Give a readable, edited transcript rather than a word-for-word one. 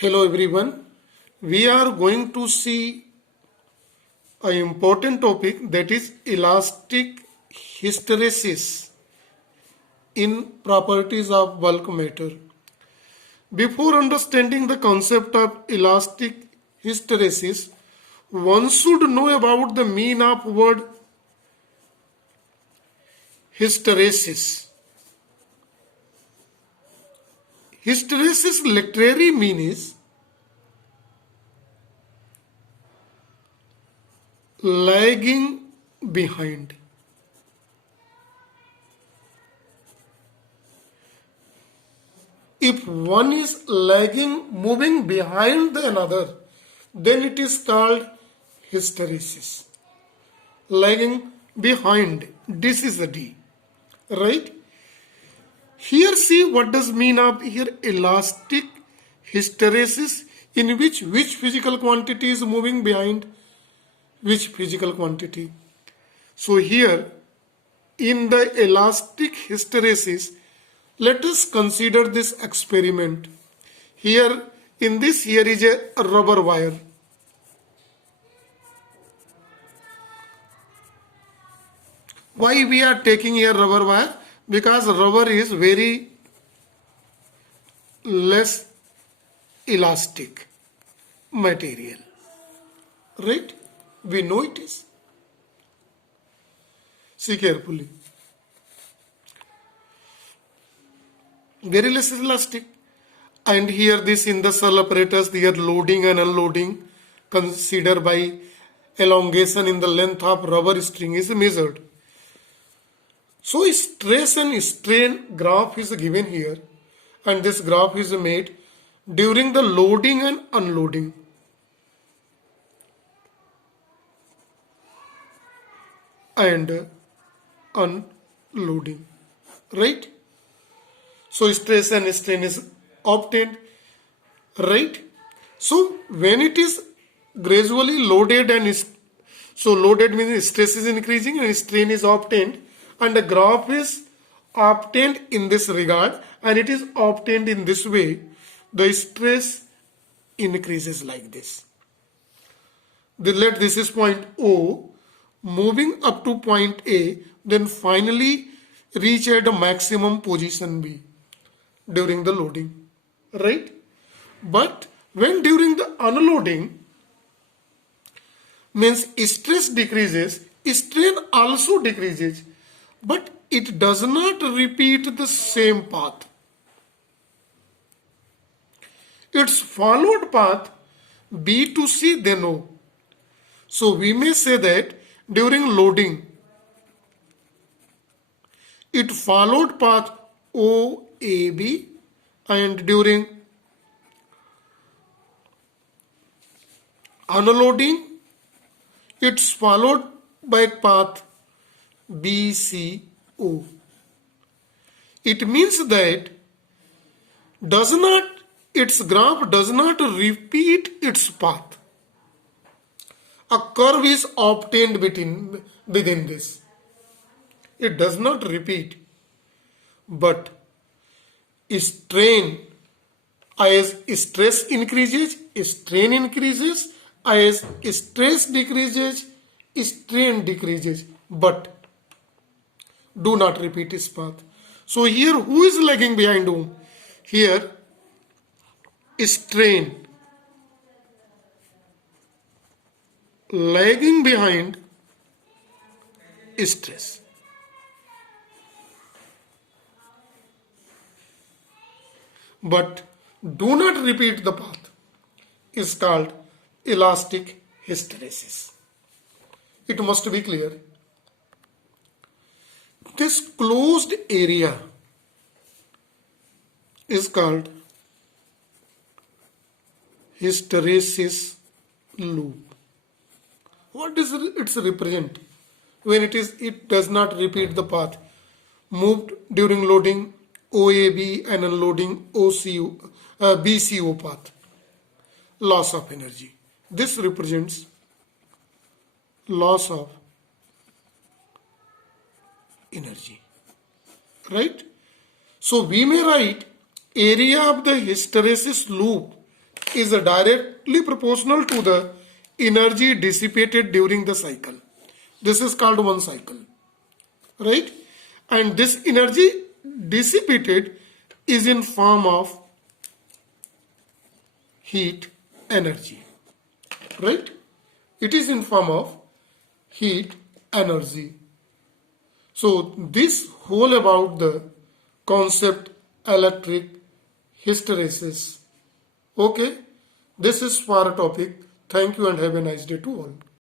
Hello everyone. We are going to see an important topic, that is elastic hysteresis in properties of bulk matter. Before understanding the concept of elastic hysteresis, one should know about the meaning of word hysteresis. Hysteresis literary meaning is lagging behind. If one is lagging, moving behind the another, then it is called hysteresis. Lagging behind, this is the D, right? Here see what does mean of here elastic hysteresis, in which physical quantity is moving behind which physical quantity. So here in the elastic hysteresis, let us consider this experiment. Here is a rubber wire. Why we are taking here rubber wire? Because rubber is very less elastic material. Right? We know it is. See carefully. Very less elastic. And here this in the cell apparatus, their loading and unloading considered by elongation in the length of rubber string is measured. So stress and strain graph is given here, and this graph is made during the loading and unloading. And unloading, right? So stress and strain is obtained, right? So when it is gradually loaded so loaded means stress is increasing and strain is obtained, and the graph is obtained in this regard, and it is obtained in this way. The stress increases like this. This is point O, moving up to point A, then finally reach at a maximum position B during the loading, right? But when during the unloading, means stress decreases, strain also decreases, but it does not repeat the same path. Its followed path B to C, then O. So we may say that during loading, it followed path OAB, and during unloading, it's followed by path BCO. It means that its graph does not repeat its path. A curve is obtained within this. It does not repeat, but strain, as stress increases, strain increases, as stress decreases, strain decreases, but do not repeat its path. So here who is lagging behind whom? Here strain lagging behind stress. But do not repeat the path is called elastic hysteresis. It must be clear. This closed area is called hysteresis loop. What does it represent? When it does not repeat the path, moved during loading OAB and unloading BCO path, loss of energy. This represents loss of energy, right? So we may write area of the hysteresis loop is directly proportional to the energy dissipated during the cycle. This is called one cycle, right? And this energy dissipated is in form of heat energy, right? It is in form of heat energy. So this whole about the concept electric hysteresis. Okay, this is for a topic. Thank you and have a nice day to all.